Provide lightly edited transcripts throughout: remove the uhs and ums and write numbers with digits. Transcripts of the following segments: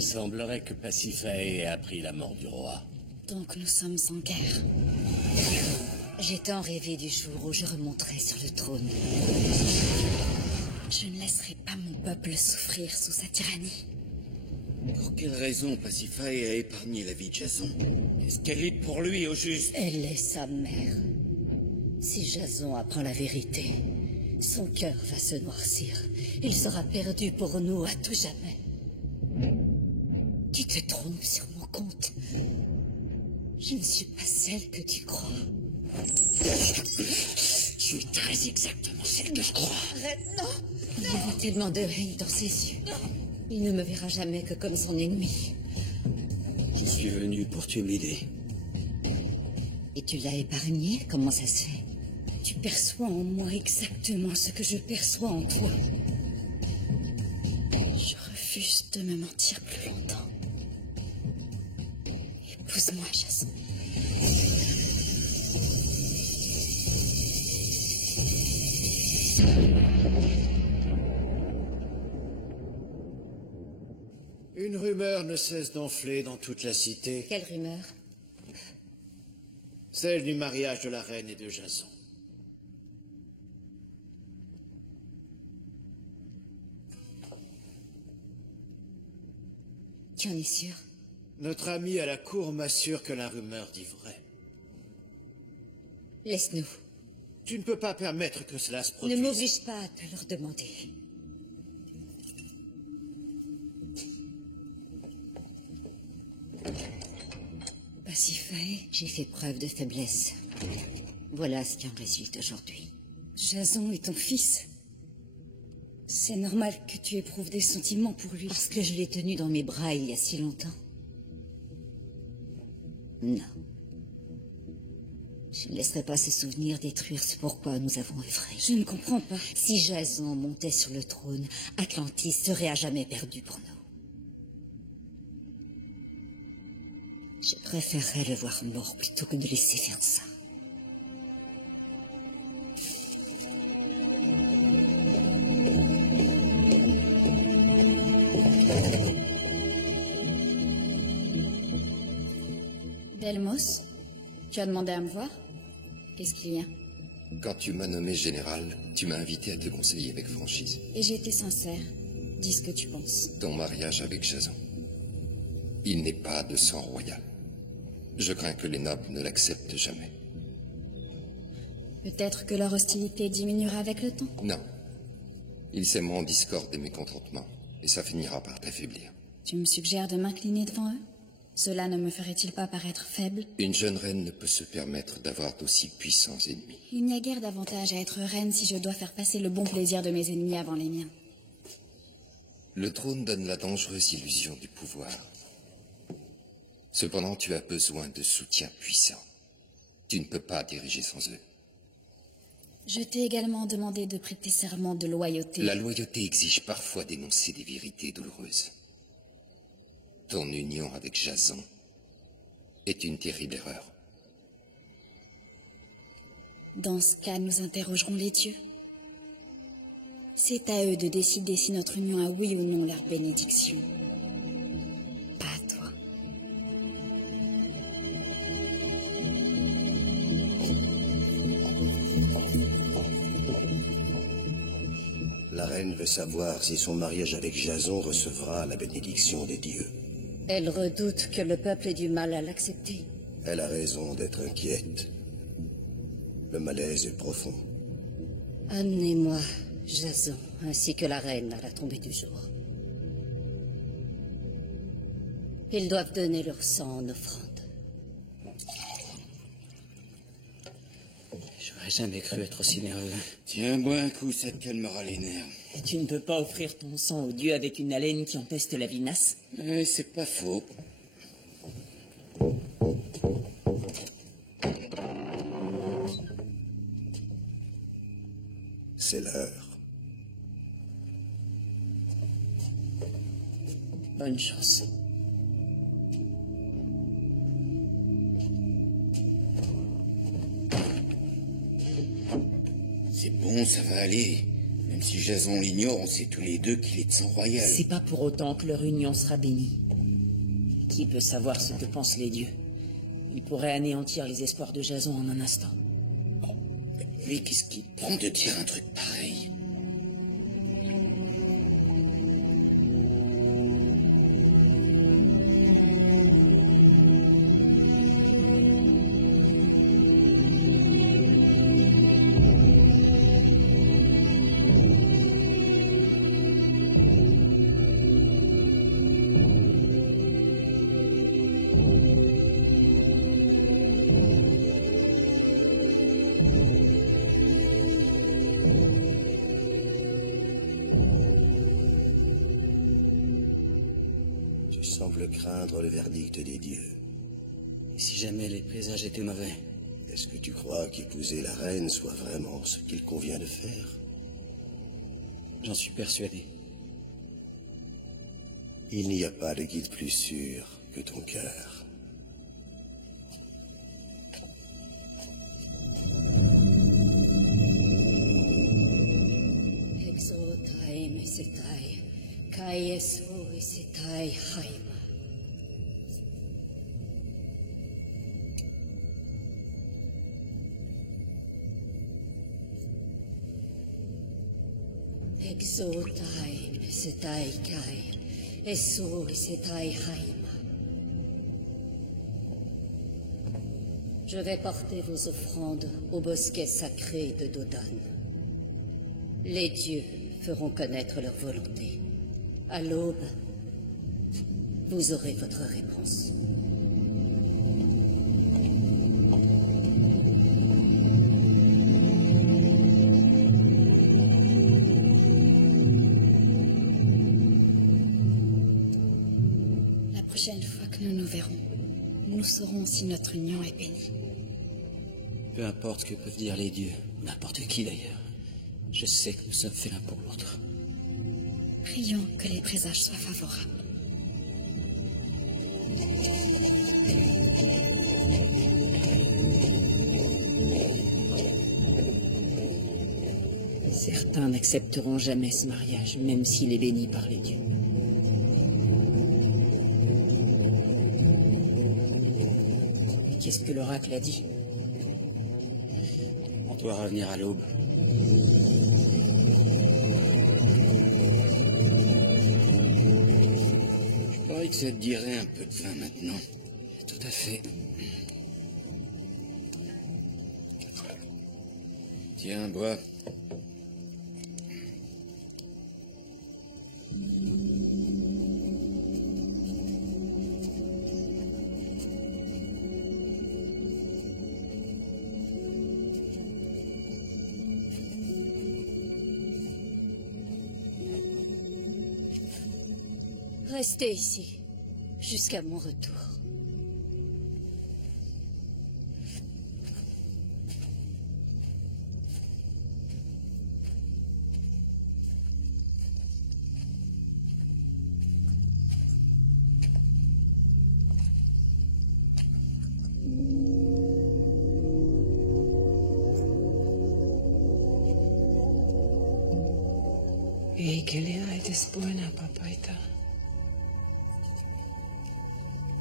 Il semblerait que Pasiphae ait appris la mort du roi. Donc nous sommes en guerre. J'ai tant rêvé du jour où je remonterai sur le trône. Je ne laisserai pas mon peuple souffrir sous sa tyrannie. Pour quelle raison Pasiphae a épargné la vie de Jason? Est-ce qu'elle est pour lui au juste? Elle est sa mère. Si Jason apprend la vérité, son cœur va se noircir. Il sera perdu pour nous à tout jamais. Tu te trompes sur mon compte. Je ne suis pas celle que tu crois. Tu es très exactement celle que je crois. Arrête, non. Il y a tellement de haine dans ses yeux. Il ne me verra jamais que comme son ennemi. Je suis venu pour t'humilier. Et tu l'as épargné? Comment ça se fait? Tu perçois en moi exactement ce que je perçois en toi. Je refuse de me mentir plus longtemps. Épouse-moi, Jason. Une rumeur ne cesse d'enfler dans toute la cité. Quelle rumeur? Celle du mariage de la reine et de Jason. Tu en es sûr? Notre ami à la cour m'assure que la rumeur dit vrai. Laisse-nous. Tu ne peux pas permettre que cela se produise. Ne m'oblige pas à te leur demander. Pasiphae, j'ai fait preuve de faiblesse. Voilà ce qui en résulte aujourd'hui. Jason est ton fils. C'est normal que tu éprouves des sentiments pour lui. Parce que je l'ai tenu dans mes bras il y a si longtemps. Non. Je ne laisserai pas ce souvenir détruire ce pourquoi nous avons œuvré. Je ne comprends pas. Si Jason montait sur le trône, Atlantis serait à jamais perdu pour nous. Je préférerais le voir mort plutôt que de laisser faire ça. Delmos, tu as demandé à me voir? Qu'est-ce qu'il y a? Quand tu m'as nommé général, tu m'as invité à te conseiller avec franchise. Et j'ai été sincère. Dis ce que tu penses. Ton mariage avec Jason. Il n'est pas de sang royal. Je crains que les nobles ne l'acceptent jamais. Peut-être que leur hostilité diminuera avec le temps. Non. Ils sèmeront discorde et mécontentement, et ça finira par t'affaiblir. Tu me suggères de m'incliner devant eux? Cela ne me ferait-il pas paraître faible? Une jeune reine ne peut se permettre d'avoir d'aussi puissants ennemis. Il n'y a guère d'avantage à être reine si je dois faire passer le bon plaisir de mes ennemis avant les miens. Le trône donne la dangereuse illusion du pouvoir. Cependant, tu as besoin de soutien puissant. Tu ne peux pas diriger sans eux. Je t'ai également demandé de prêter serment de loyauté. La loyauté exige parfois d'énoncer des vérités douloureuses. Ton union avec Jason est une terrible erreur. Dans ce cas, nous interrogerons les dieux. C'est à eux de décider si notre union a oui ou non leur bénédiction. Pas à toi. La reine veut savoir si son mariage avec Jason recevra la bénédiction des dieux. Elle redoute que le peuple ait du mal à l'accepter. Elle a raison d'être inquiète. Le malaise est profond. Amenez-moi Jason, ainsi que la reine à la tombée du jour. Ils doivent donner leur sang en offrande. J'aurais jamais cru être aussi nerveux. Tiens-moi un coup, ça te calmera les nerfs. Tu ne peux pas offrir ton sang aux dieux avec une haleine qui empeste la vinasse. C'est pas faux. C'est l'heure. Bonne chance. C'est bon, ça va aller. Même si Jason l'ignore, on sait tous les deux qu'il est de sang royal. C'est pas pour autant que leur union sera bénie. Qui peut savoir ce que pensent les dieux? Il pourrait anéantir les espoirs de Jason en un instant. Lui, qu'est-ce qu'il prend de dire un truc pareil? Tu sembles craindre le verdict des dieux. Si jamais les présages étaient mauvais. Est-ce que tu crois qu'épouser la reine soit vraiment ce qu'il convient de faire? J'en suis persuadé. Il n'y a pas de guide plus sûr que ton cœur. Exotai mesetai, kai eso isetai haima. Exotai mesetai kai, eso isetai haima. Je vais porter vos offrandes au bosquet sacré de Dodan. Les dieux feront connaître leur volonté. À l'aube, vous aurez votre réponse. La prochaine fois que nous nous verrons, nous saurons si notre union est bénie. Peu importe ce que peuvent dire les dieux, n'importe qui d'ailleurs. Je sais que nous sommes faits l'un pour l'autre. Prions que les présages soient favorables. Certains n'accepteront jamais ce mariage, même s'il est béni par les dieux. Et qu'est-ce que l'oracle a dit? On doit revenir à l'aube. Je croyais que ça te dirait un peu de vin maintenant. Tout à fait. Tiens, bois. Restez ici, jusqu'à mon retour. Ei keliaites buena papaita.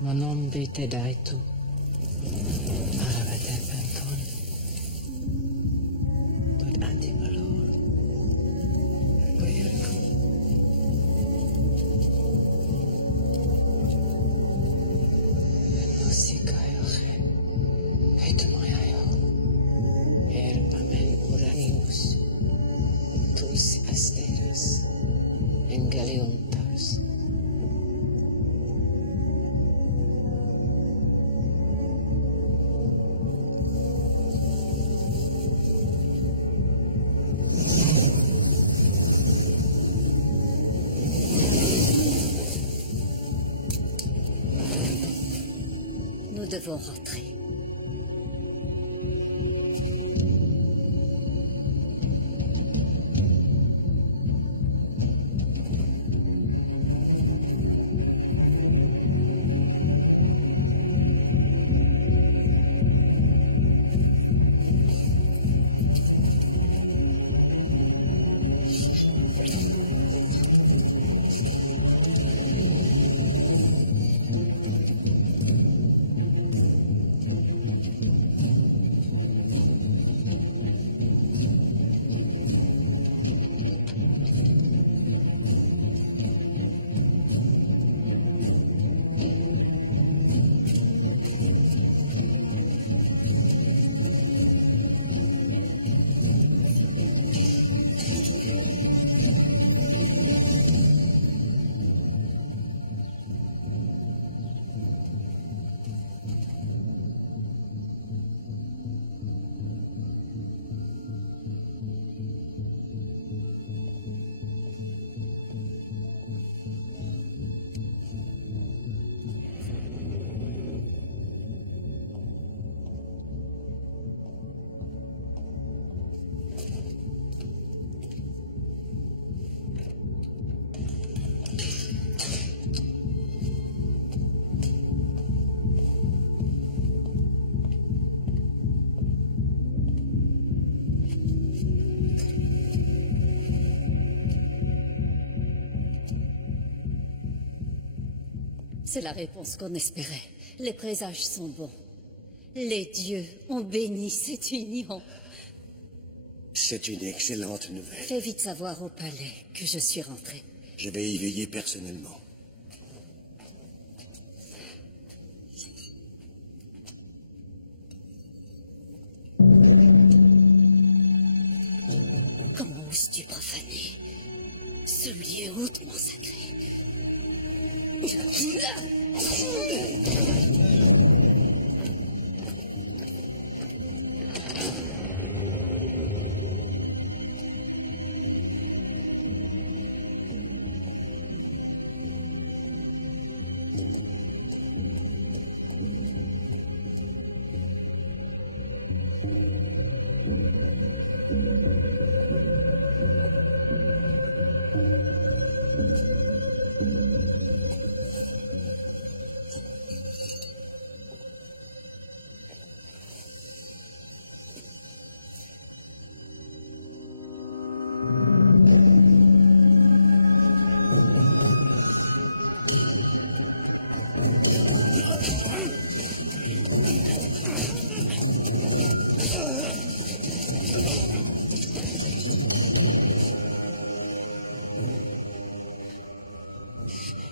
Monon bete daitu. Aravate penton. Dod antimalor. Goyerko. Musikayo he. Hetumayayo. Erpamen uraeus. Tus asteras. Engaliontas. Nous devons rentrer. C'est la réponse qu'on espérait. Les présages sont bons. Les dieux ont béni cette union. C'est une excellente nouvelle. Fais vite savoir au palais que je suis rentrée. Je vais y veiller personnellement. Comment oses-tu profaner ce lieu hautement sacré?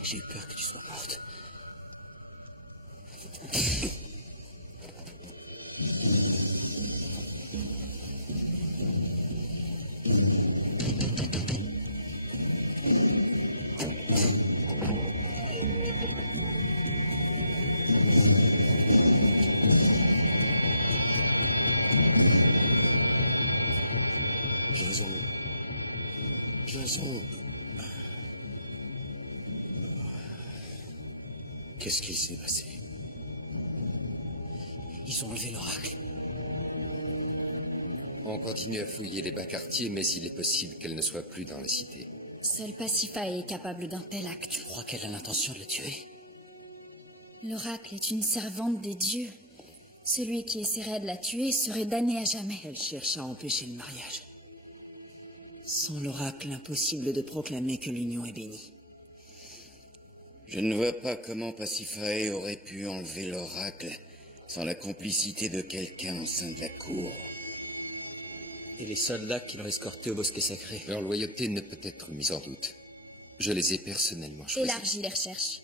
J'ai eu peur que tu sois morte. Jason. Qu'est-ce qui s'est passé? Ils ont enlevé l'oracle. On continue à fouiller les bas quartiers, mais il est possible qu'elle ne soit plus dans la cité. Seule Pasiphae est capable d'un tel acte. Tu crois qu'elle a l'intention de le tuer? L'oracle est une servante des dieux. Celui qui essaierait de la tuer serait damné à jamais. Elle cherche à empêcher le mariage. Sans l'oracle, impossible de proclamer que l'union est bénie. Je ne vois pas comment Pasiphae aurait pu enlever l'oracle sans la complicité de quelqu'un au sein de la cour. Et les soldats qui l'ont escorté au bosquet sacré? Leur loyauté ne peut être mise en doute. Je les ai personnellement choisis. Élargis les recherches.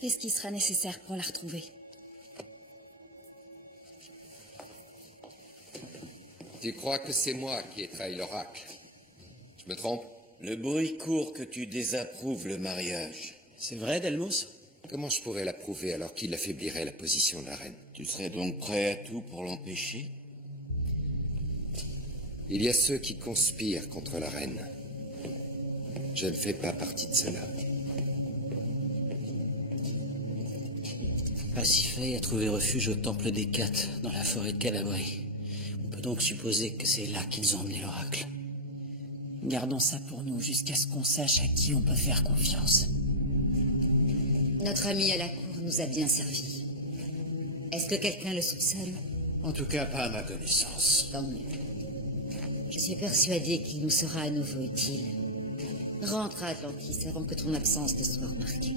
Qu'est-ce qui sera nécessaire pour la retrouver? Tu crois que c'est moi qui ai trahi l'oracle? Je me trompe? Le bruit court que tu désapprouves le mariage. C'est vrai, Delmos? Comment je pourrais l'approuver alors qu'il affaiblirait la position de la reine? Tu serais donc prêt à tout pour l'empêcher? Il y a ceux qui conspirent contre la reine. Je ne fais pas partie de cela. Pasiphae a trouvé refuge au temple d'Hécate, dans la forêt de Calabrie. On peut donc supposer que c'est là qu'ils ont emmené l'oracle. Gardons ça pour nous jusqu'à ce qu'on sache à qui on peut faire confiance. Notre ami à la cour nous a bien servi. Est-ce que quelqu'un le soupçonne? En tout cas, pas à ma connaissance. Tant mieux. Je suis persuadée qu'il nous sera à nouveau utile. Rentre à Atlantis avant que ton absence ne soit remarquée.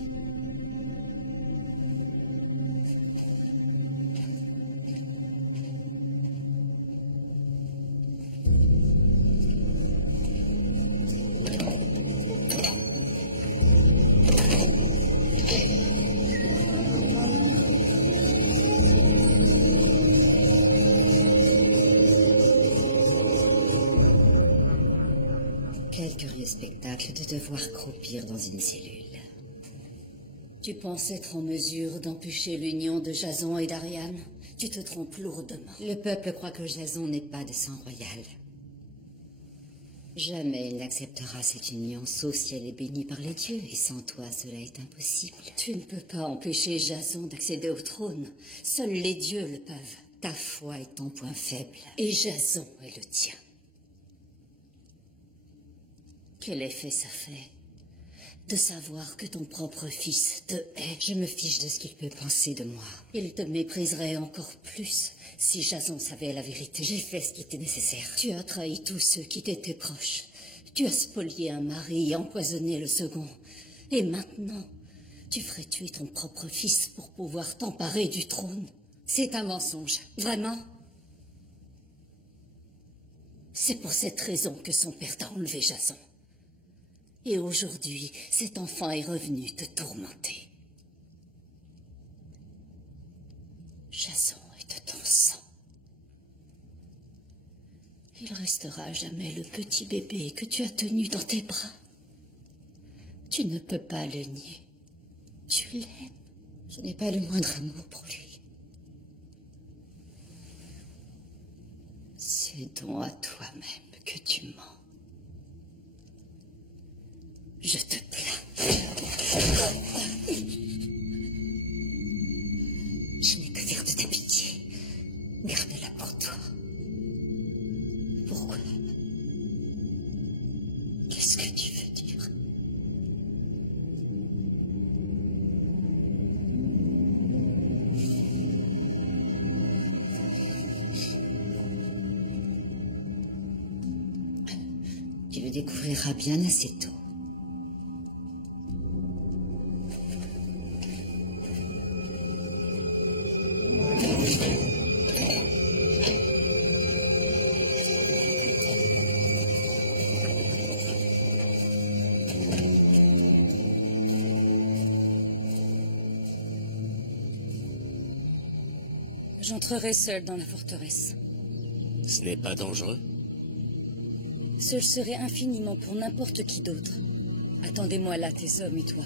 Quel curieux spectacle de devoir croupir dans une cellule. Tu penses être en mesure d'empêcher l'union de Jason et d'Ariane? Tu te trompes lourdement. Le peuple croit que Jason n'est pas de sang royal. Jamais il n'acceptera cette union, sauf si elle est bénie par les dieux, et sans toi, cela est impossible. Tu ne peux pas empêcher Jason d'accéder au trône. Seuls les dieux le peuvent. Ta foi est ton point faible, et Jason est le tien. Quel effet ça fait de savoir que ton propre fils te hait? Je me fiche de ce qu'il peut penser de moi. Il te mépriserait encore plus si Jason savait la vérité. J'ai fait ce qui était nécessaire. Tu as trahi tous ceux qui t'étaient proches. Tu as spolié un mari et empoisonné le second. Et maintenant, Tu ferais tuer ton propre fils pour pouvoir t'emparer du trône. C'est un mensonge, vraiment. C'est pour cette raison que son père t'a enlevé Jason. Et aujourd'hui, cet enfant est revenu te tourmenter. Jason est de ton sang. Il restera à jamais le petit bébé que tu as tenu dans tes bras. Tu ne peux pas le nier. Tu l'aimes. Je n'ai pas le moindre amour pour lui. C'est donc à toi-même que tu mens. Je te plains. Je n'ai que faire de ta pitié. Garde-la pour toi. Pourquoi? Qu'est-ce que tu veux dire? Tu le découvriras bien assez tôt. J'entrerai seul dans la forteresse. Ce n'est pas dangereux? Ce serait infiniment pour n'importe qui d'autre. Attendez-moi là, tes hommes et toi.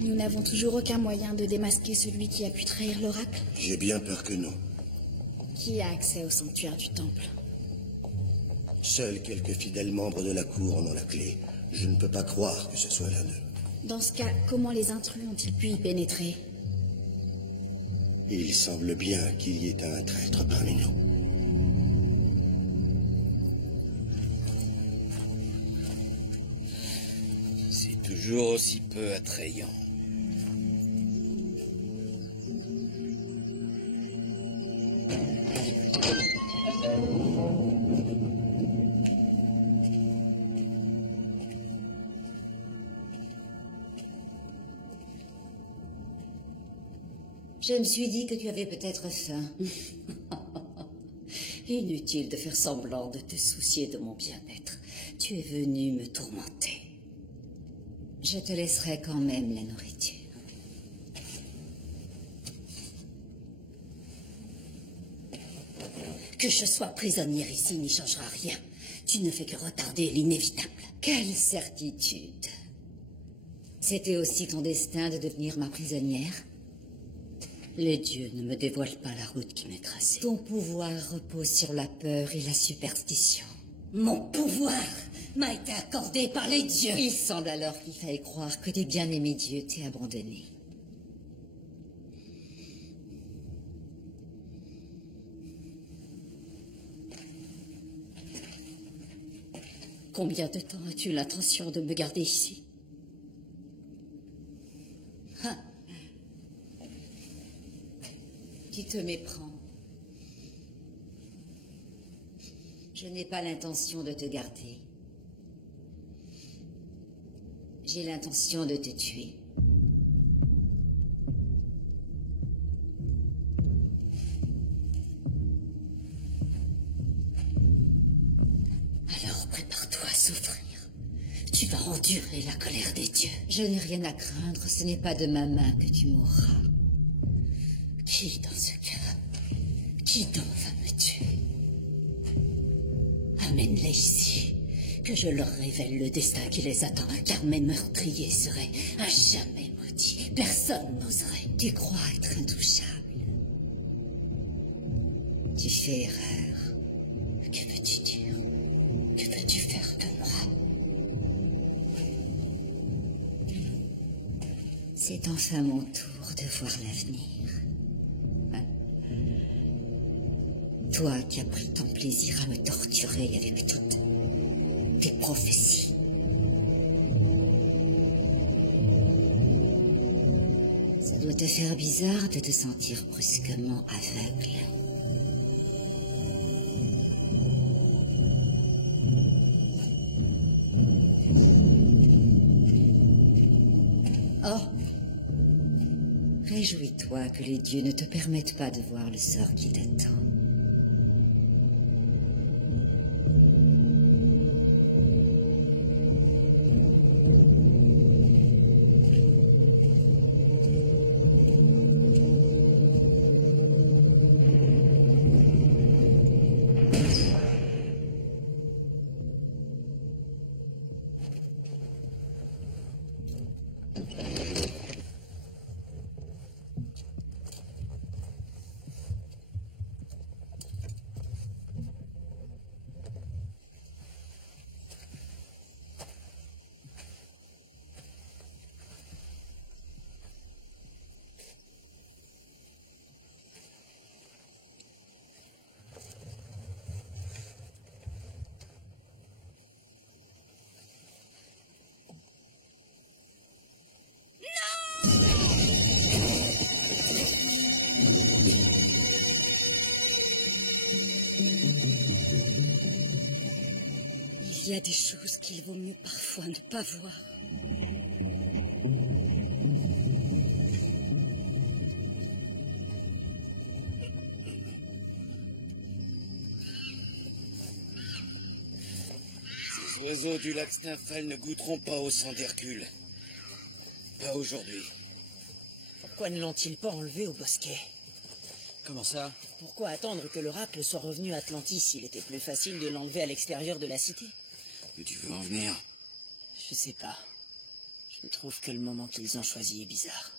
Nous n'avons toujours aucun moyen de démasquer celui qui a pu trahir l'oracle. J'ai bien peur que non. Qui a accès au sanctuaire du temple? Seuls quelques fidèles membres de la cour en ont la clé. Je ne peux pas croire que ce soit l'un d'eux. Dans ce cas, comment les intrus ont-ils pu y pénétrer? Il semble bien qu'il y ait un traître parmi nous. C'est toujours aussi peu attrayant. Je me suis dit que tu avais peut-être faim. Inutile de faire semblant de te soucier de mon bien-être. Tu es venu me tourmenter. Je te laisserai quand même la nourriture. Que je sois prisonnière ici n'y changera rien. Tu ne fais que retarder l'inévitable. Quelle certitude! C'était aussi ton destin de devenir ma prisonnière? Les dieux ne me dévoilent pas la route qui m'est tracée. Ton pouvoir repose sur la peur et la superstition. Mon pouvoir m'a été accordé par les dieux. Il semble alors qu'il fallait croire que des bien-aimés dieux t'aient abandonné. Combien de temps as-tu l'intention de me garder ici? Ah. Tu te méprends. Je n'ai pas l'intention de te garder. J'ai l'intention de te tuer. Alors prépare-toi à souffrir. Tu vas endurer la colère des dieux. Je n'ai rien à craindre, ce n'est pas de ma main que tu mourras. Qui dans ce cas? Qui donc va me tuer? Amène-les ici, que je leur révèle le destin qui les attend, car mes meurtriers seraient à jamais maudits. Personne n'oserait. Tu crois être intouchable. Tu fais erreur. Que veux-tu dire? Que veux-tu faire de moi? C'est enfin mon tour de voir l'avenir. Toi qui as pris ton plaisir à me torturer avec toutes tes prophéties. Ça doit te faire bizarre de te sentir brusquement aveugle. Oh! Réjouis-toi que les dieux ne te permettent pas de voir le sort qui t'attend. Il y a des choses qu'il vaut mieux parfois ne pas voir. Ces oiseaux du lac Snæfell ne goûteront pas au sang d'Hercule. Pas aujourd'hui. Pourquoi ne l'ont-ils pas enlevé au bosquet? Comment ça? Pourquoi attendre que l'oracle soit revenu à Atlantis? Il était plus facile de l'enlever à l'extérieur de la cité. Où tu veux en venir? Je sais pas. Je trouve que le moment qu'ils ont choisi est bizarre.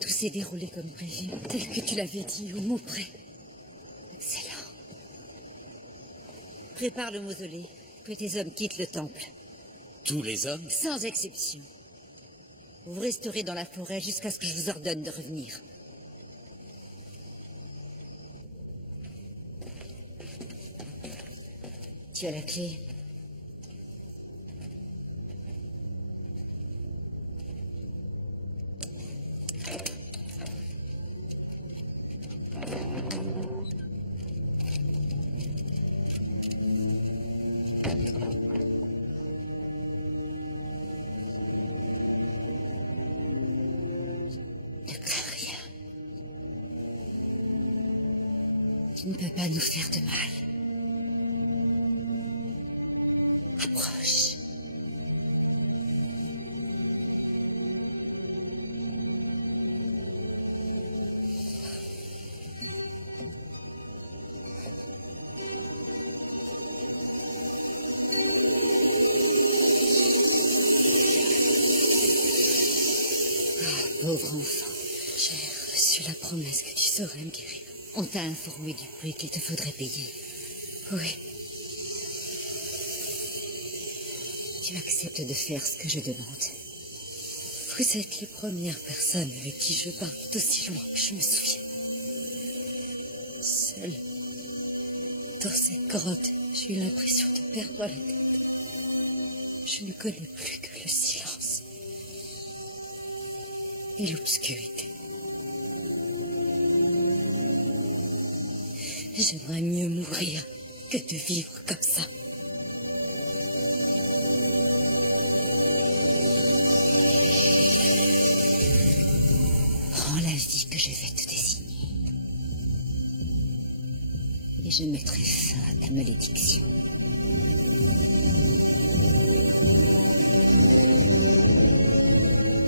Tout s'est déroulé comme prévu, tel que tu l'avais dit, au mot près. Excellent. Prépare le mausolée, que tes hommes quittent le temple. Tous les hommes? Sans exception. Vous resterez dans la forêt jusqu'à ce que je vous ordonne de revenir. Tu as la clé? Tu ne peux pas nous faire de mal. Approche. Ah, pauvre enfant. J'ai reçu la promesse que tu saurais me guérir. On t'a informé du prix qu'il te faudrait payer. Oui. Tu acceptes de faire ce que je demande. Vous êtes les premières personnes avec qui je parle d'aussi loin que je me souviens. Seule, dans cette grotte, j'ai eu l'impression de perdre la tête. Je ne connais plus que le silence et l'obscurité. J'aimerais mieux mourir que de vivre comme ça. Prends la vie que je vais te désigner. Et je mettrai fin à ta malédiction.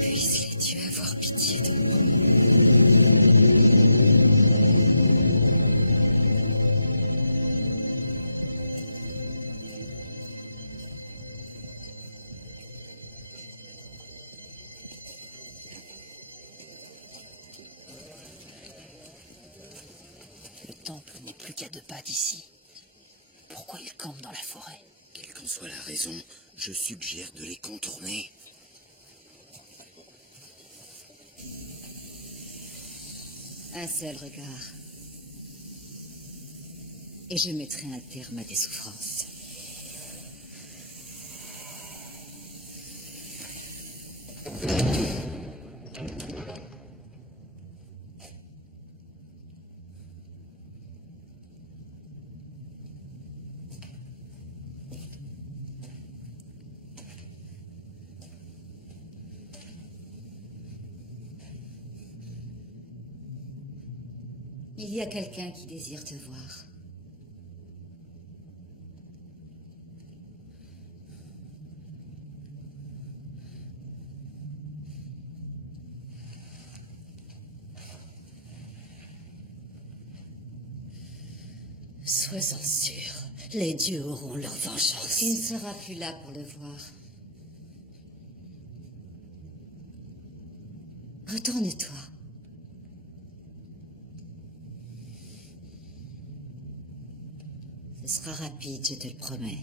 Puissent les dieux avoir pitié de moi. Le temple n'est plus qu'à 2 pas d'ici. Pourquoi il campe dans la forêt? Quelle qu'en soit la raison, je suggère de les contourner. Un seul regard. et je mettrai un terme à tes souffrances. Il y a quelqu'un qui désire te voir. Sois-en sûr, les dieux auront leur vengeance. Tu ne seras plus là pour le voir. Retourne-toi. Ce sera rapide, je te le promets.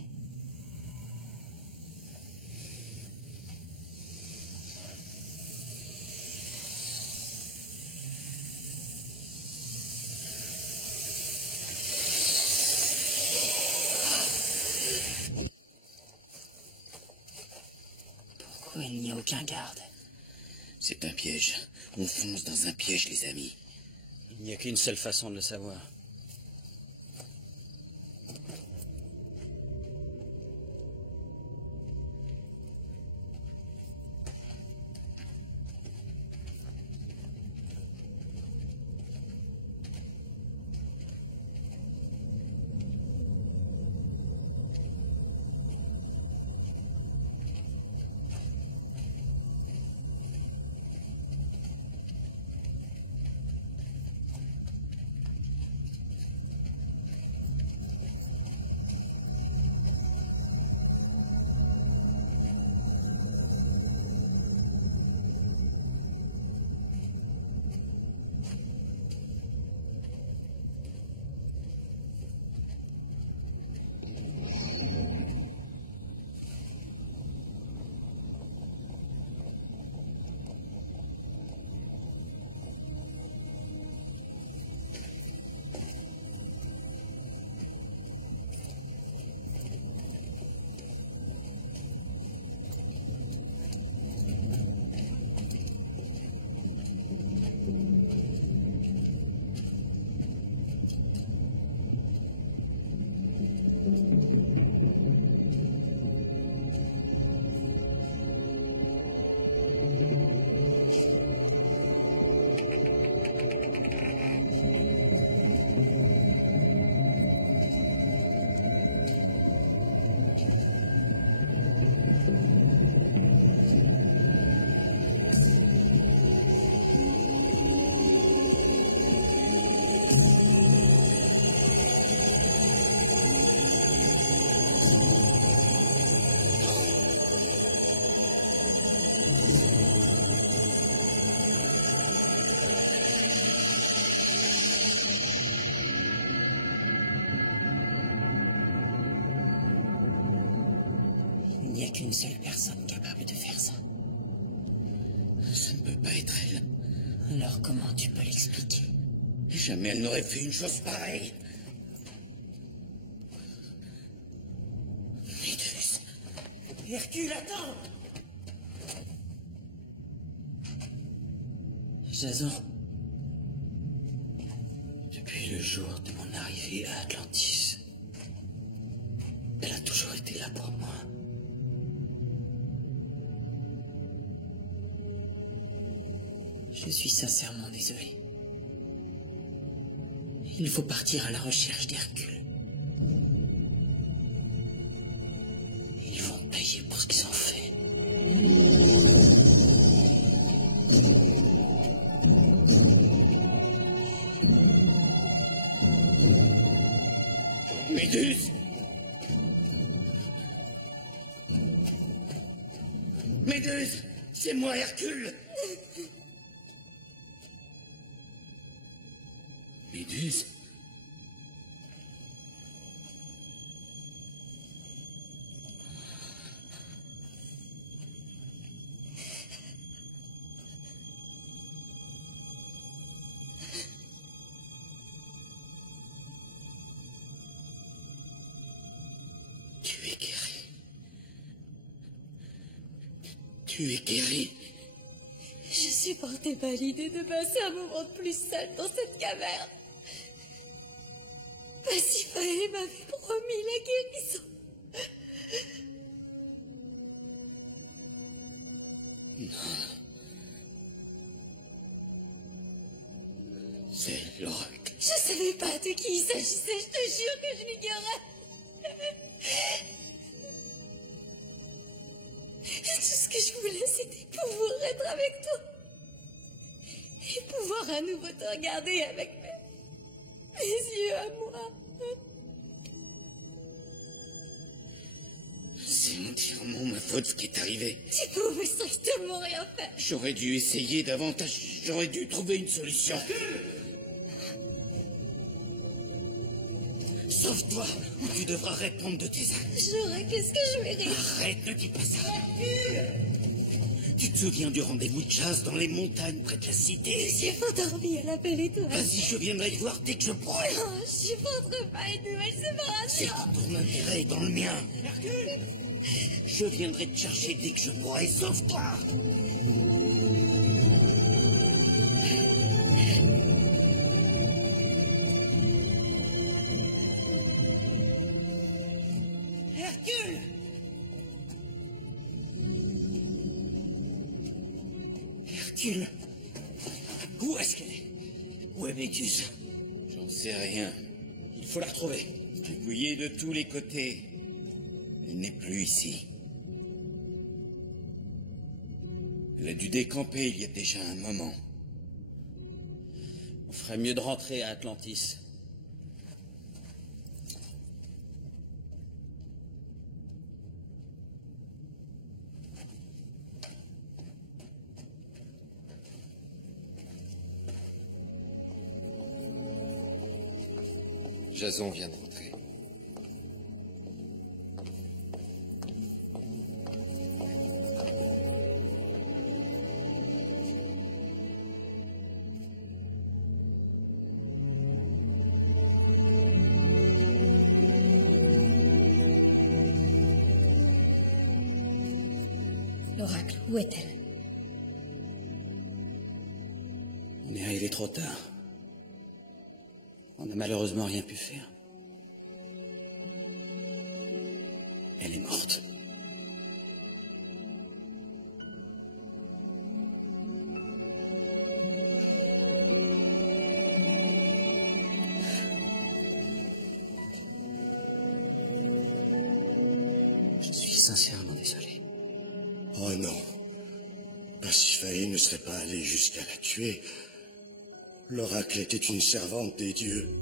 Pourquoi il n'y a aucun garde? C'est un piège. On fonce dans un piège, les amis. Il n'y a qu'une seule façon de le savoir. Il n'y a qu'une seule personne capable de faire ça. Ça ne peut pas être elle. Alors comment tu peux l'expliquer? Jamais elle n'aurait fait une chose pareille. Méduse. Hercule, attends! Jason. Depuis le jour de mon arrivée à Atlantis, elle a toujours été là pour moi. Je suis sincèrement désolé. Il faut partir à la recherche d'Hercule. Ils vont payer pour ce qu'ils ont fait. Méduse! Méduse! C'est moi, Hercule! Méduse? Tu es guéri. Je supportais pas l'idée de passer un moment de plus seul dans cette caverne. Pasiphae m'avait promis la guérison. C'est l'oracle. Je savais pas de qui il s'agissait, je te jure que je l'ignorais. Tout ce que je voulais, c'était pouvoir être avec toi. Et pouvoir à nouveau te regarder avec mes yeux à moi. C'est entièrement ma faute ce qui est arrivé. Tu pouvais strictement rien faire. J'aurais dû essayer davantage. J'aurais dû trouver une solution. Sauve-toi, ou tu devras répondre de tes actes. J'aurais, qu'est-ce que je mérite? Arrête, ne dis pas ça. Tu te souviens du rendez-vous de chasse dans les montagnes près de la cité? J'ai endormi à la belle étoile. Vas-y, je viendrai te voir dès que je pourrai. Non, je supporterai pas une nouvelle C'est séparation. dans ton intérêt et dans le mien. Je viendrai te chercher dès que je pourrai, sauve-toi. Hercule! Hercule! Où est-ce qu'elle est? Où est Méduse? J'en sais rien. Il faut la retrouver. J'ai fouillé de tous les côtés. Elle n'est plus ici. Elle a dû décamper il y a déjà un moment. On ferait mieux de rentrer à Atlantis. Jason vient de rentrer. L'oracle, où est-elle? On est arrivé trop tard. On n'a malheureusement rien pu faire. Elle est morte. Je suis sincèrement désolé. Oh non. Pasiphae ne serait pas allé jusqu'à la tuer. L'oracle était une servante des dieux.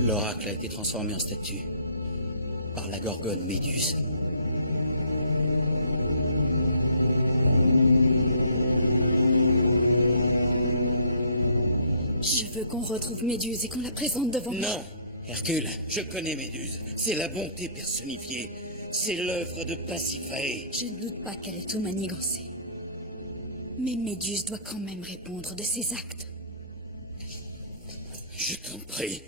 L'oracle a été transformé en statue par la gorgone Méduse. Je veux qu'on retrouve Méduse et qu'on la présente devant moi. Non, Hercule, je connais Méduse. C'est la bonté personnifiée. C'est l'œuvre de Pasiphae. Je ne doute pas qu'elle ait tout manigancé. Mais Méduse doit quand même répondre de ses actes. Je t'en prie.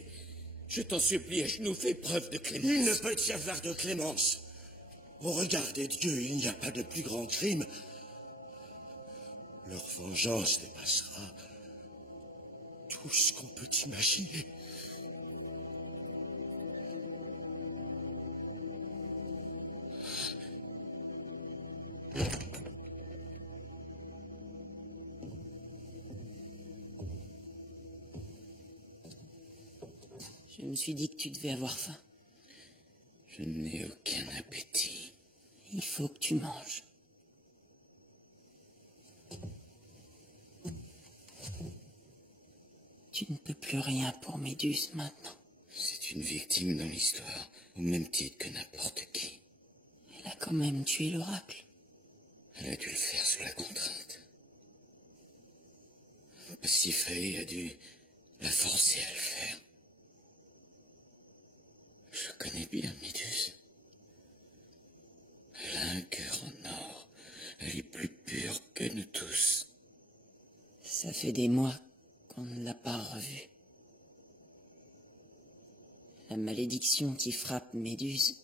Je t'en supplie, à genoux, fais preuve de Il clémence. ne peut y avoir de clémence. Au regard des dieux, il n'y a pas de plus grand crime. Leur vengeance dépassera tout ce qu'on peut imaginer. Je me suis dit que tu devais avoir faim. Je n'ai aucun appétit. Il faut que tu manges. Tu ne peux plus rien pour Méduse maintenant. C'est une victime dans l'histoire, au même titre que n'importe qui. Elle a quand même tué l'oracle. Elle a dû le faire sous la contrainte. Pasiphae a dû la forcer à le faire. Je connais bien Méduse. Elle a un cœur en or. Elle est plus pure que nous tous. Ça fait des mois La malédiction qui frappe Méduse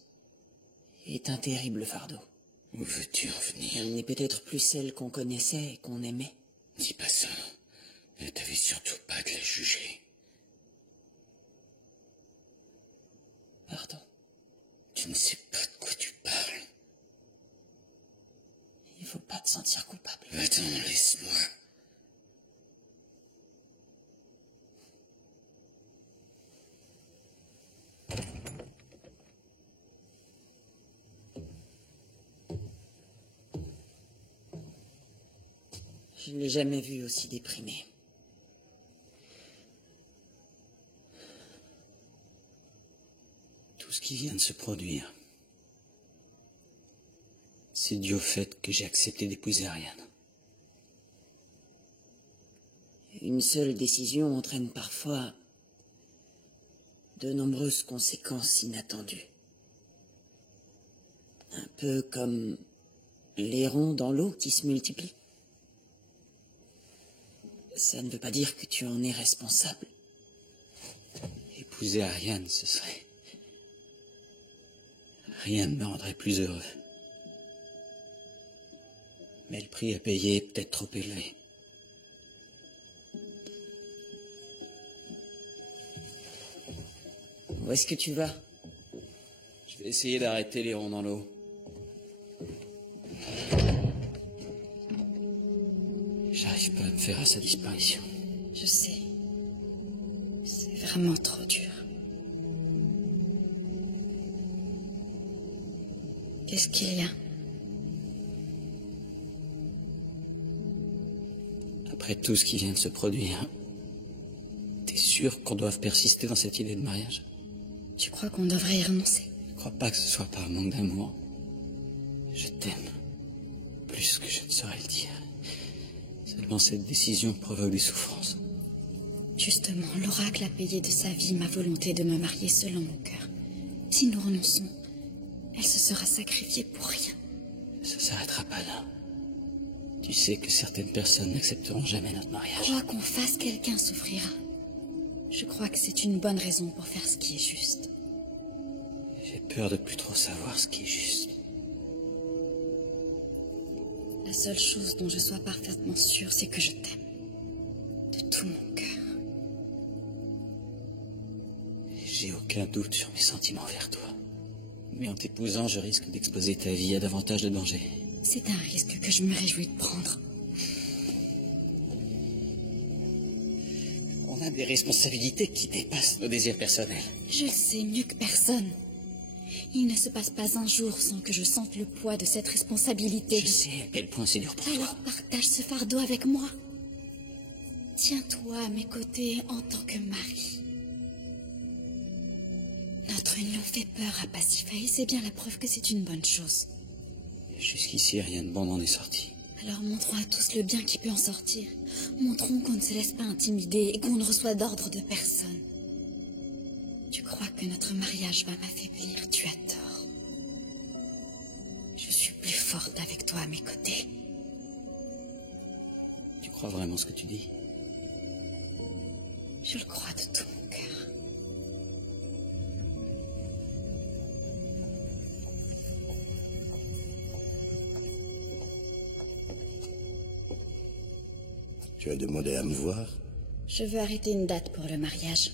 est un terrible fardeau. Où veux-tu en venir? Elle n'est peut-être plus celle qu'on connaissait et qu'on aimait. Dis pas ça. Ne t'avais surtout pas de la juger. Pardon. Tu ne sais pas de quoi tu parles. Il faut pas te sentir coupable. Va-t'en, laisse-moi. Je ne l'ai jamais vu aussi déprimé. Tout ce qui vient de se produire, c'est dû au fait que j'ai accepté d'épouser Ariane. Une seule décision entraîne parfois de nombreuses conséquences inattendues. Un peu comme les ronds dans l'eau qui se multiplient. Ça ne veut pas dire que tu en es responsable. Épouser Ariane, ce serait... Rien ne me rendrait plus heureux. Mais le prix à payer est peut-être trop élevé. Où est-ce que tu vas? Je vais essayer d'arrêter les ronds dans l'eau. J'arrive pas à me faire à sa disparition. Je sais. C'est vraiment trop dur. Qu'est-ce qu'il y a? Après tout ce qui vient de se produire, t'es sûr qu'on doive persister dans cette idée de mariage? Tu crois qu'on devrait y renoncer? Je crois pas que ce soit par manque d'amour. Je t'aime. Plus que je ne saurais le dire. Seulement cette décision provoque des souffrances. Justement, l'oracle a payé de sa vie ma volonté de me marier selon mon cœur. Si nous renonçons, elle se sera sacrifiée pour rien. Ça s'arrêtera pas là. Tu sais que certaines personnes n'accepteront jamais notre mariage. Quoi qu'on fasse, quelqu'un souffrira. Je crois que c'est une bonne raison pour faire ce qui est juste. J'ai peur de plus trop savoir ce qui est juste. La seule chose dont je sois parfaitement sûre, c'est que je t'aime. De tout mon cœur. J'ai aucun doute sur mes sentiments envers toi. Mais en t'épousant, je risque d'exposer ta vie à davantage de dangers. C'est un risque que je me réjouis de prendre. On a des responsabilités qui dépassent nos désirs personnels. Je le sais mieux que personne. Il ne se passe pas un jour sans que je sente le poids de cette responsabilité. Je sais à quel point c'est dur pour toi. Alors partage ce fardeau avec moi. Tiens-toi à mes côtés en tant que mari. Notre union fait peur à Pasiphae, c'est bien la preuve que c'est une bonne chose. Jusqu'ici, rien de bon n'en est sorti. Alors montrons à tous le bien qui peut en sortir. Montrons qu'on ne se laisse pas intimider et qu'on ne reçoit d'ordre de personne. Tu crois que notre mariage va m'affaiblir, tu as tort. Je suis plus forte avec toi à mes côtés. Tu crois vraiment ce que tu dis? Je le crois de tout mon cœur. Tu as demandé à me voir? Je veux arrêter une date pour le mariage.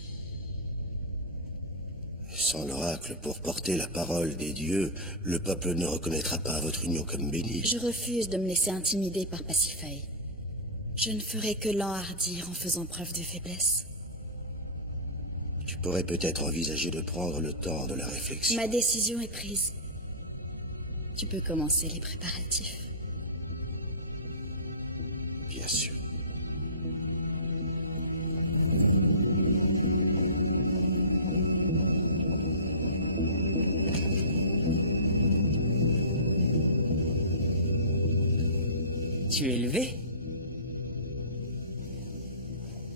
Sans l'oracle pour porter la parole des dieux, le peuple ne reconnaîtra pas votre union comme bénie. Je refuse de me laisser intimider par Pasiphae. Je ne ferai que l'enhardir en faisant preuve de faiblesse. Tu pourrais peut-être envisager de prendre le temps de la réflexion. Ma décision est prise. Tu peux commencer les préparatifs. Bien sûr. Tu es levé?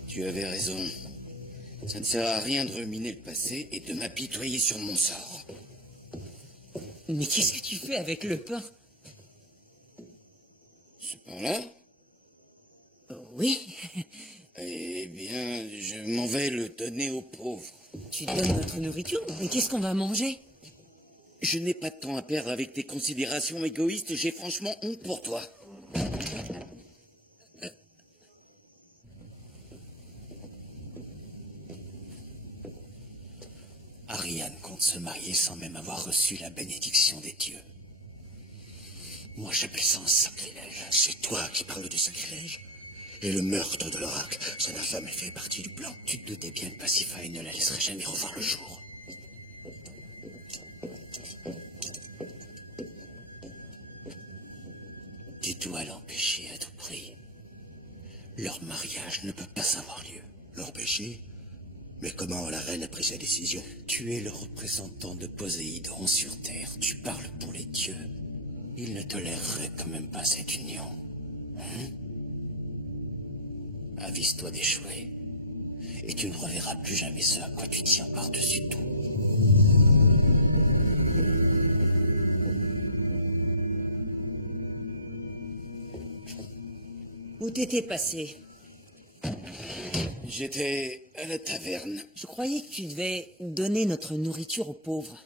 Tu avais raison. Ça ne sert à rien de ruminer le passé et de m'apitoyer sur mon sort. Mais qu'est-ce que tu fais avec le pain? Ce pain-là? Oui, Eh bien, je m'en vais le donner aux pauvres. Tu donnes notre nourriture, mais qu'est-ce qu'on va manger? Je n'ai pas de temps à perdre avec tes considérations égoïstes, j'ai franchement honte pour toi. Ariane compte se marier sans même avoir reçu la bénédiction des dieux. Moi, j'appelle ça un sacrilège. C'est toi qui parles de sacrilège. Et le meurtre de l'oracle, ça n'a jamais fait partie du plan. Tu te doutais bien que Pasiphae ne la laisserait jamais revoir le jour. Tu dois l'empêcher à tout prix. Leur mariage ne peut pas avoir lieu. L'empêcher? Mais comment la reine a pris sa décision? Tu es le représentant de Poséidon sur Terre. Tu parles pour les dieux. Ils ne toléreraient quand même pas cette union. Hein? Avise-toi d'échouer. Et tu ne reverras plus jamais ce à quoi tu tiens par-dessus tout. Où t'étais passé? J'étais à la taverne. Je croyais que tu devais donner notre nourriture aux pauvres.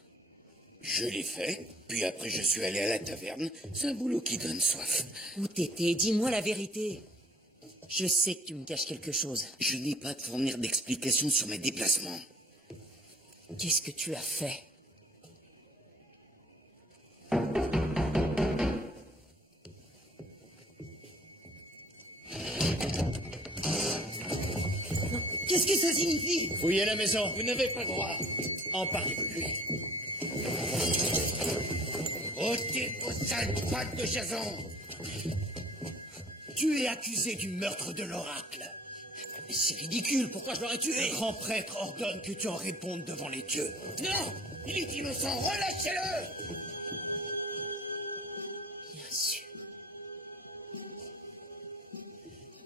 Je l'ai fait, puis après je suis allé à la taverne. C'est un boulot qui donne soif. Où t'étais? Dis-moi la vérité. Je sais que tu me caches quelque chose. Je n'ai pas à te fournir d'explications sur mes déplacements. Qu'est-ce que tu as fait? Qu'est-ce que ça signifie? Fouillez la maison, vous n'avez pas droit. Emparez-vous de lui. Ôtez vos sales pattes de Jason. Tu es accusé du meurtre de l'oracle. C'est ridicule, pourquoi je l'aurais tué? Le grand prêtre ordonne que tu en répondes devant les dieux. Non, il est innocent, relâchez-le. Bien sûr.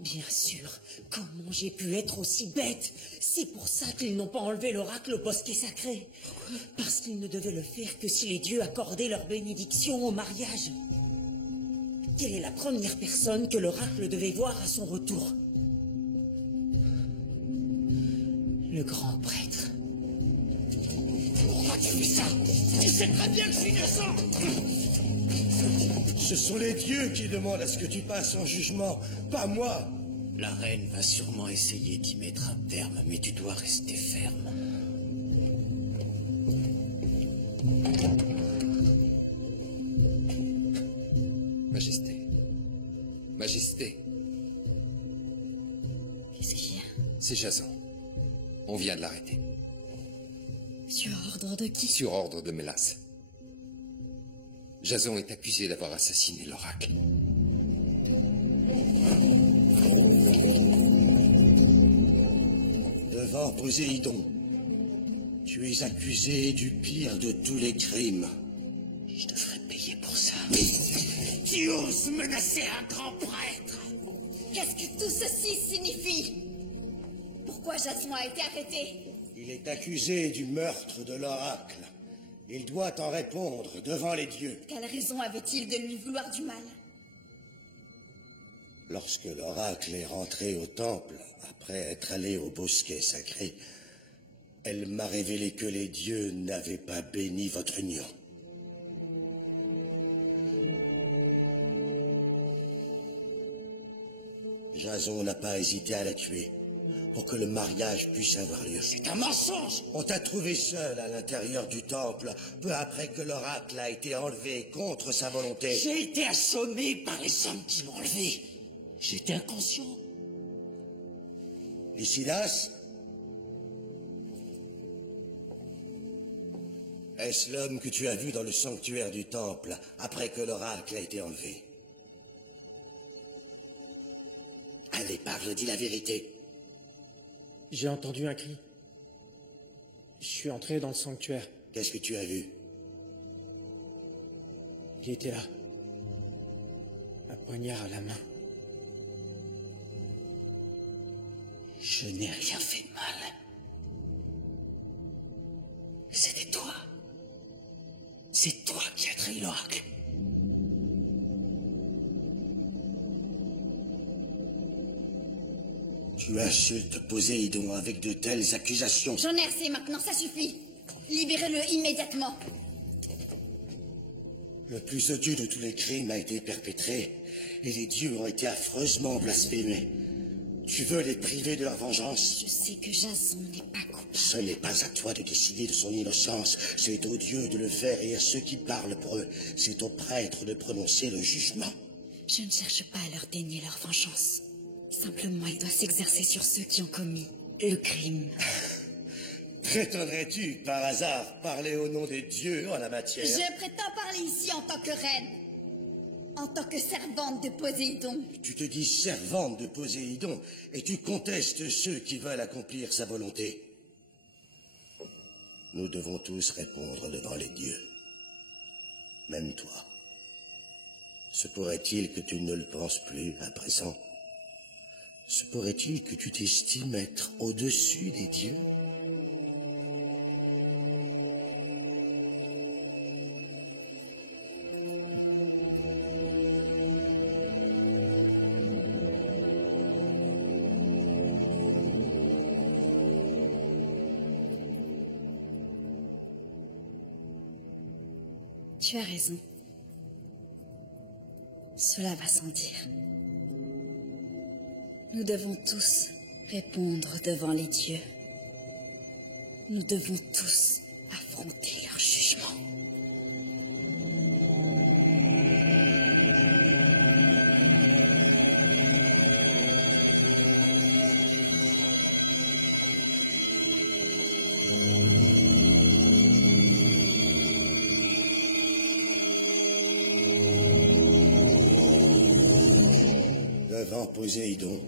Bien sûr. Comment j'ai pu être aussi bête? C'est pour ça qu'ils n'ont pas enlevé l'oracle au bosquet sacré. Pourquoi? Parce qu'ils ne devaient le faire que si les dieux accordaient leur bénédiction au mariage. Quelle est la première personne que l'oracle devait voir à son retour? Le grand prêtre. Pourquoi tu fais ça? Tu sais très bien que je suis innocent. Ce sont les dieux qui demandent à ce que tu passes en jugement, pas moi. La reine va sûrement essayer d'y mettre un terme, mais tu dois rester ferme. Majesté. Majesté. Qu'est-ce qu'il y a? C'est Jason. On vient de l'arrêter. Sur ordre de qui? Sur ordre de Mélas. Jason est accusé d'avoir assassiné l'oracle. Devant Poséidon, tu es accusé du pire de tous les crimes. Je te ferai payer pour ça. Tu oses menacer un grand prêtre? Qu'est-ce que tout ceci signifie? Pourquoi Jason a été arrêté? Il est accusé du meurtre de l'oracle. Il doit en répondre devant les dieux. Quelle raison avait-il de lui vouloir du mal? Lorsque l'oracle est rentré au temple, après être allé au bosquet sacré, elle m'a révélé que les dieux n'avaient pas béni votre union. Jason n'a pas hésité à la tuer pour que le mariage puisse avoir lieu. C'est un mensonge! On t'a trouvé seul à l'intérieur du temple, peu après que l'oracle a été enlevé contre sa volonté. J'ai été assommé par les hommes qui m'ont enlevé. J'étais inconscient. Lycidas? Est-ce l'homme que tu as vu dans le sanctuaire du temple après que l'oracle a été enlevé? Allez, parle, dis la vérité. J'ai entendu un cri. Je suis entré dans le sanctuaire. Qu'est-ce que tu as vu? Il était là. Un poignard à la main. Je n'ai rien fait de mal. C'était toi. C'est toi qui as trahi l'oracle. Tu insultes Poséidon avec de telles accusations. J'en ai assez maintenant, ça suffit. Libérez-le immédiatement. Le plus odieux de tous les crimes a été perpétré, et les dieux ont été affreusement blasphémés. Tu veux les priver de leur vengeance? Je sais que Jason n'est pas coupable. Ce n'est pas à toi de décider de son innocence. C'est aux dieux de le faire et à ceux qui parlent pour eux. C'est aux prêtres de prononcer le jugement. Je ne cherche pas à leur dénier leur vengeance. Simplement, elle doit s'exercer sur ceux qui ont commis le crime. Prétendrais-tu, par hasard, parler au nom des dieux en la matière? Je prétends parler ici en tant que reine. En tant que servante de Poséidon. Tu te dis servante de Poséidon et tu contestes ceux qui veulent accomplir sa volonté. Nous devons tous répondre devant les dieux. Même toi. Se pourrait-il que tu ne le penses plus à présent? Se pourrait-il que tu t'estimes être au-dessus des dieux? Tu as raison. Cela va sans dire. Nous devons tous répondre devant les dieux. Nous devons tous affronter leur jugement. Devant Poséidon,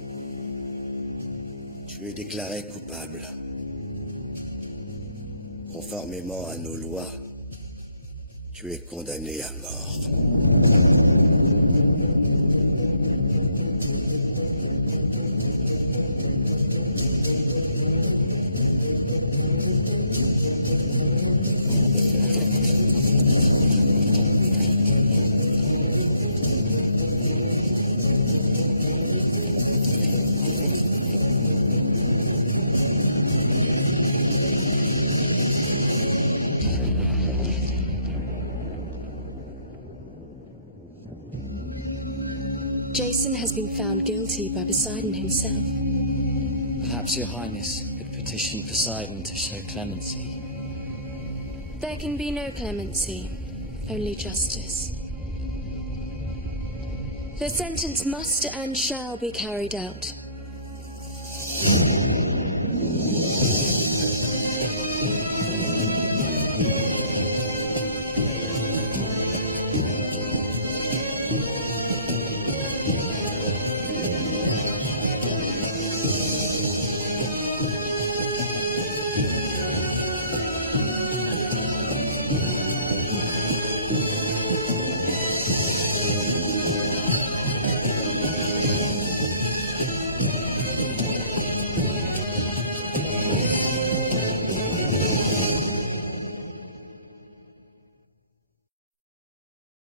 tu es déclaré coupable. Conformément à nos lois, tu es condamné à mort. Jason has been found guilty by Poseidon himself. Perhaps Your Highness could petition Poseidon to show clemency. There can be no clemency, only justice. The sentence must and shall be carried out.